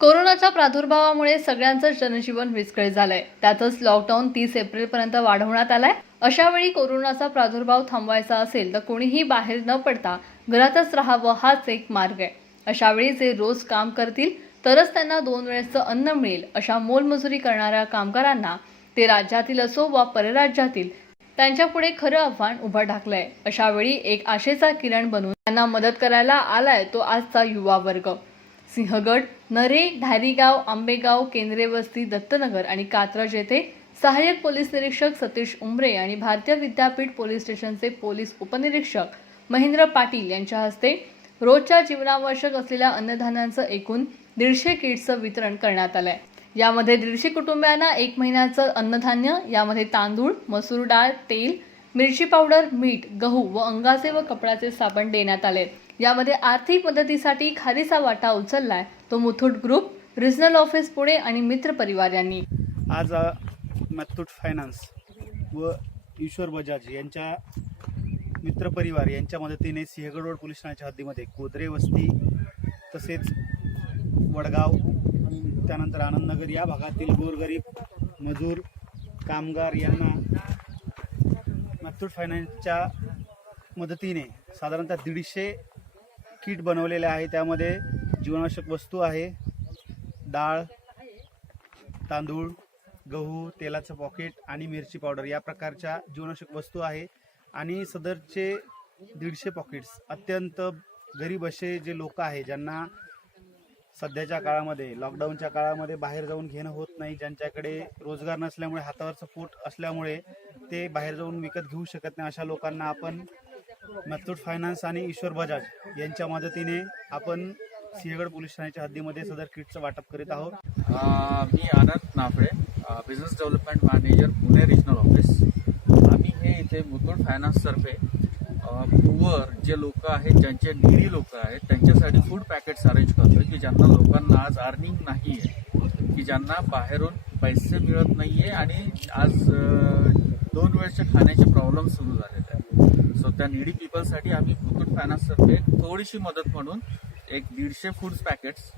कोरोनाच्या प्रादुर्भावामुळे सगळ्यांचं जनजीवन विस्कळीत झालंय. त्यातच लॉकडाऊन तीस एप्रिलपर्यंत वाढवण्यात आलाय. अशा वेळी कोरोनाचा प्रादुर्भाव थांबवायचा असेल तर कोणीही बाहेर न पडता घरातच राहावं हाच एक मार्ग आहे. अशा वेळी जे रोज काम करतील तरच त्यांना दोन वेळेचं अन्न मिळेल अशा मोलमजुरी करणाऱ्या कामगारांना ते राज्यातील असो वा परराज्यातील त्यांच्यापुढे खरं आव्हान उभं ठाकलंय अशा वेळी एक आशेचा किरण बनून त्यांना मदत करायला आलाय तो आजचा युवा वर्ग. सिंहगड नरे धारीगाव आंबेगाव केंद्रे वस्ती दत्तनगर आणि कात्रज येथे सहाय्यक पोलीस निरीक्षक सतीश उमरे आणि भारतीय विद्यापीठ पोलीस स्टेशनचे पोलीस उपनिरीक्षक महेंद्र पाटील यांच्या हस्ते रोजच्या जीवनावश्यक असलेल्या अन्नधान्यांचं एकूण दीडशे किट्सचं वितरण करण्यात आलंय. यामध्ये दीडशे कुटुंबियांना एक महिन्याचं अन्नधान्य यामध्ये तांदूळ मसूर डाळ तेल मिरची पावडर मीठ गहू व अंगाचे व कपड्याचे साबण देण्यात आले. यामध्ये आर्थिक मदतीसाठी खारीचा वाटा उचललाय. तो Muthoot group regional office Pune आणि मित्र परिवार यांनी. आज अ, मॅथूट फायनान्स व ईश्वर बजाज यांच्या मित्रपरिवार यांच्या मदतीने सिंहगड रोड पोलीस ठाण्याच्या हद्दीमध्ये कोदरे वस्ती तसेच वडगाव त्यानंतर आनंदनगर या भागातील गोरगरीब मजूर कामगार यांना मुथूट फायनान्सच्या मदतीने साधारणतः दीडशे किट बनवलेले आहे. त्यामध्ये जीवनावश्यक वस्तू आहे. डाळ तांदूळ गहू तेलाचं पॉकेट आणि मिरची पावडर या प्रकारच्या जीवनावश्यक वस्तू आहे. आणि सदरचे दीडशे पॉकेट्स अत्यंत गरीब असे जे लोक आहे ज्यांना सध्याच्या काळामध्ये लॉकडाऊनच्या काळामध्ये बाहेर जाऊन घेणं होत नाही. ज्यांच्याकडे रोजगार नसल्यामुळे हातावरचं पोट असल्यामुळे ते बाहेर जाऊन विकत घेऊ शकत नाही. अशा लोकांना आपण मथूट फायनान्स आणि ईश्वर बजाज यांच्या मदतीने आपण सिंहगड पोलीस ठाण्याच्या हद्दीमध्ये सदर किटचं वाटप करीत आहोत. मी Anand Naphade business development manager Pune regional office आम्ही हे इथे मुथूट फायनान्सतर्फे पुअर जे लोक आहेत ज्यांचे निडी लोक आहेत त्यांच्यासाठी फूड पॅकेट्स अरेंज करतो की ज्यांना लोकांना आज अर्निंग नाही आहे की ज्यांना बाहेरून पैसे मिळत नाही आहे आणि आज दोन वेळचे खाण्याचे प्रॉब्लेम सुरू झालेले आहेत. सो त्या निडी पीपलसाठी आम्ही मुथूट फायनान्सतर्फे थोडीशी मदत म्हणून एक दीडशे foods packets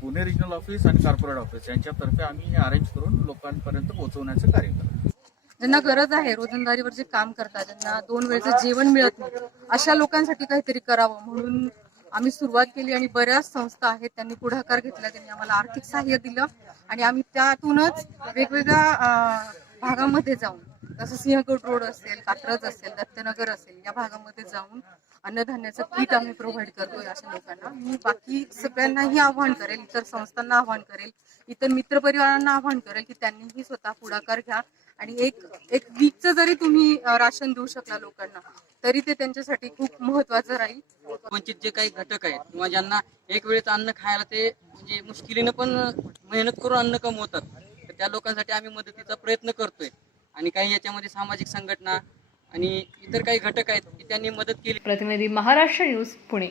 Pune regional office आणि कॉर्पोरेट ऑफिस यांच्यातर्फे आम्ही हे अरेंज करून लोकांपर्यंत पोहोचवण्याचं कार्य करतो ज्यांना गरज आहे रोजंदारीवर जे काम करतात ज्यांना दोन वेळेचं जेवण मिळत नाही अशा लोकांसाठी काहीतरी करावं. म्हणून आम्ही सुरुवात केली आणि बऱ्याच संस्था आहेत त्यांनी पुढाकार घेतला त्यांनी आम्हाला आर्थिक सहाय्य दिलं आणि आम्ही त्यातूनच वेगवेगळ्या भागामध्ये जाऊन जसं सिंहगड रोड असेल कात्रज असेल दत्तनगर असेल या भागामध्ये जाऊन अन्नधान्याचं किट आम्ही प्रोव्हाइड करतोय अशा लोकांना. मी बाकी सगळ्यांनाही आव्हान करेल इतर संस्थांना आव्हान करेल इतर मित्रपरिवारांना आव्हान करेल की त्यांनीही स्वतः पुढाकार घ्या. आणि एक एक वीकचं जरी तुम्ही राशन देऊ शकला लोकांना तरी ते त्यांच्यासाठी खूप महत्वाचं राहील. वंचित जे काही घटक आहेत किंवा ज्यांना एक वेळेचं अन्न खायला ते म्हणजे मुश्किलीनं पण मेहनत करून अन्न कमवतात तर त्या लोकांसाठी आम्ही मदतीचा प्रयत्न करतोय. आणि काही याच्यामध्ये सामाजिक संघटना आणि इतर काही घटक आहेत की त्यांनी मदत केली. प्रतिनिधी महाराष्ट्र न्यूज पुणे.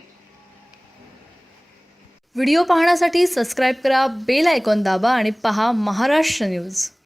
व्हिडिओ पाहण्यासाठी सबस्क्राईब करा बेल आयकॉन दाबा आणि पहा महाराष्ट्र न्यूज.